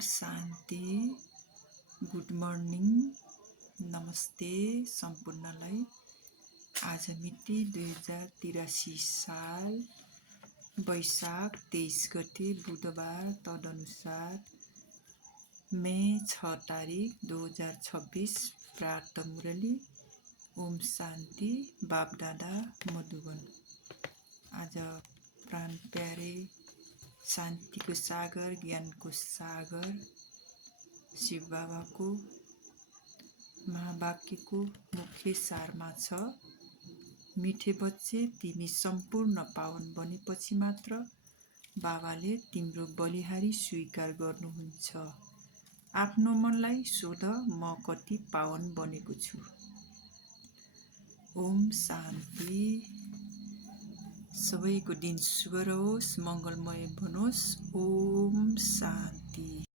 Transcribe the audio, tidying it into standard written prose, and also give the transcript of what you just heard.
शान्ति। Good morning, नमस्ते सम्पूर्णलाई। आज मिति 2083 साल वैशाख 23 गते बुधबार, तदनुसार मे 6 तारिक 2026। प्रात मुरली। ओम शान्ति। बापदादा मधुबन। आज प्राण प्यारे शान्तिको सागर, ज्ञानको सागर शिव बाबाको महावाक्यको मुख्य सारमा छ, मिठे बच्चे तिमी सम्पूर्ण पावन बनेपछि मात्र बाबाले तिम्रो बलिहारी स्वीकार गर्नुहुन्छ। आफ्नो मनलाई सोध, म कति पावन बनेको छु। ओम शान्ति। सबैको दिन शुभ रहोस्, मङ्गलमय बनोस्। ओम शान्ति।